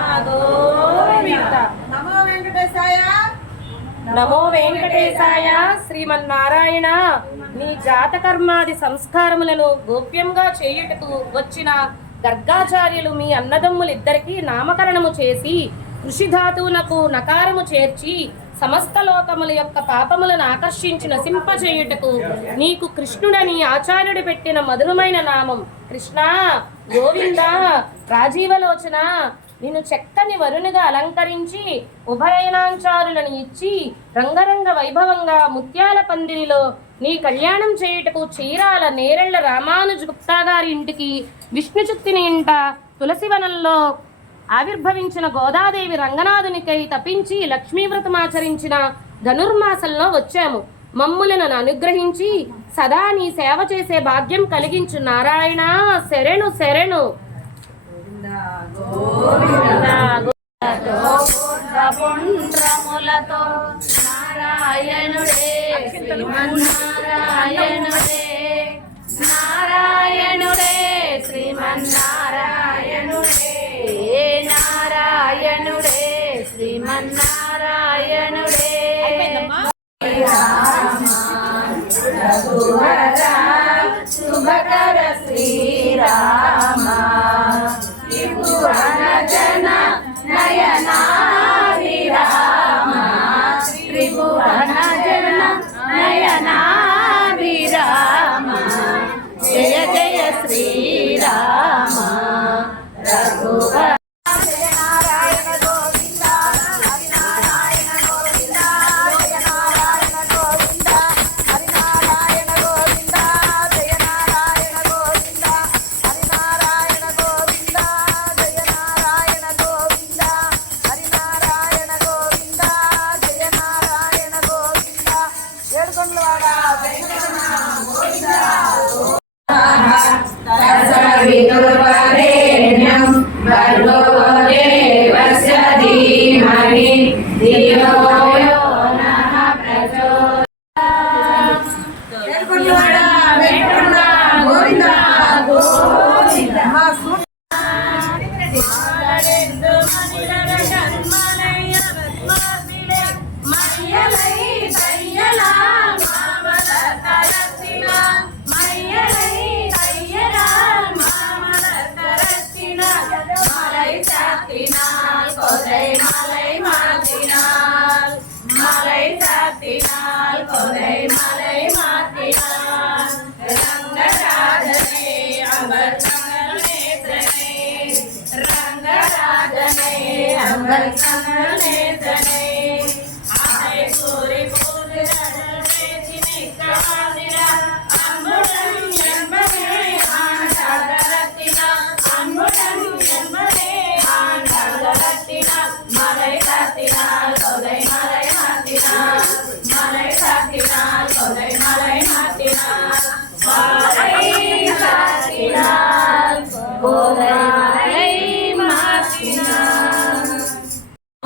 నమో వెంకటేశాయ. నమో వెంకటేశాయ. శ్రీమన్నారాయణ నీ జాతకర్మాది సంస్కారములను గోప్యంగా చేయుటకు వచ్చిన గర్గాచార్యులు మీ అన్నదమ్ములిద్దరికీ నామకరణము చేసి కృషి ధాతువునకు నకారము చేర్చి సమస్త లోకముల యొక్క పాపములను ఆకర్షించి నశింపచేయుటకు నీకు కృష్ణుడని ఆచార్యుడు పెట్టిన మధురమైన నామం కృష్ణ గోవింద రాజీవలోచన నిన్ను చక్కని వరునిగా అలంకరించి ఉభయనాంచారులను ఇచ్చి రంగరంగ వైభవంగా ముత్యాల పందిరిలో నీ కళ్యాణం చేయుటకు చీరాల నేరెళ్ళ రామానుజ గుప్తా గారి ఇంటికి విష్ణుచుక్తిని ఇంట తులసివనంలో ఆవిర్భవించిన గోదాదేవి రంగనాథునికై తపించి లక్ష్మీవ్రతమాచరించిన ధనుర్మాసంలో వచ్చాము. మమ్ములను అనుగ్రహించి సదా నీ సేవ చేసే భాగ్యం కలిగించు నారాయణ శరణు శరణు. పుండ్రములతో నారాయణుడే శ్రీమన్నారాయణుడే నారాయణుడే శ్రీమన్నారాయణుడే నారాయణుడే శ్రీమన్నారాయణుడే. శుభకర శ్రీరామ జన నయనా Víctor சாத்தினால் கொலை மலை மாத்தினால் மலை சாத்தினால் கொலை மலை மாத்தினால். ரங்கராஜனே அவர் கமலேசனே ரங்கராஜனே அவர் கமலேசனே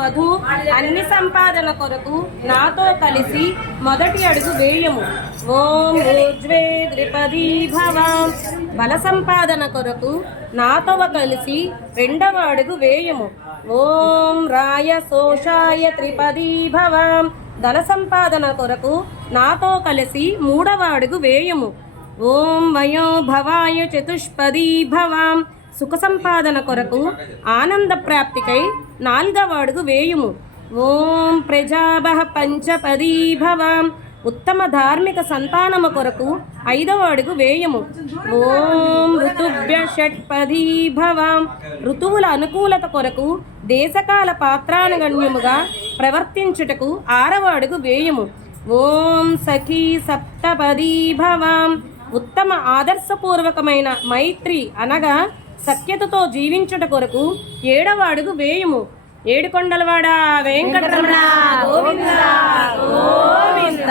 వధు అన్ని సంపాదన కొరకు నాతో కలిసి మొదటి అడుగు వేయము. ఓం ఊర్జ్వే ద్రిపదీ భవాం. బల సంపాదన కొరకు నాతో కలిసి రెండవ అడుగు వేయము. ఓం రాయ శోషాయ త్రిపదీ భవాం. ధన సంపాదన కొరకు నాతో కలిసి మూడవ అడుగు వేయము. ఓం వయో భవాయ చతుష్పదీ భవాం. సుఖ సంపాదన కొరకు ఆనంద ప్రాప్తికై నాలుగవ అడుగు వేయుము. ఓం ప్రజాభ పంచపదీ భవాం ఉత్తమ ధార్మిక సంతానము కొరకు ఐదవ అడుగు వేయము. ఓం ఋతుభ్య షట్పదీ భవాం ఋతువుల అనుకూలత కొరకు దేశకాల పాత్రానుగణ్యముగా ప్రవర్తించుటకు ఆరవ అడుగు వేయము. ఓం సఖీ సప్తపదీ భవాం ఉత్తమ ఆదర్శపూర్వకమైన మైత్రి అనగా సఖ్యతతో జీవించుట కొరకు ఏడవ అడుగు వేయుము. ఏడుకొండలవాడ వెంకటరమణ. గోవింద. గోవింద.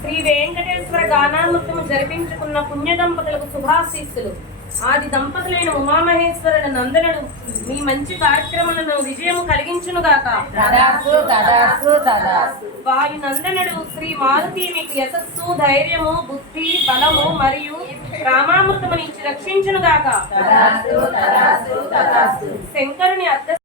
శ్రీ వెంకటేశ్వర గానామృతము జరిపించుకున్న పుణ్య దంపతులకు శుభాశీస్సులు. ఆది దంపతులైన ఉమామహేశ్వరుల నందనుడు మీ మంచి కార్యక్రమాలను కలిగించునుగాక తదాస్తు తదాస్తు తదాస్తు. వారి నందనుడు శ్రీ మారుతి మీకు యశస్సు ధైర్యము బుద్ధి బలము మరియు రామామృతమునిచ్చి రక్షించునుగాక తదాస్తు తదాస్తు తదాస్తు. శంకరుని అర్థ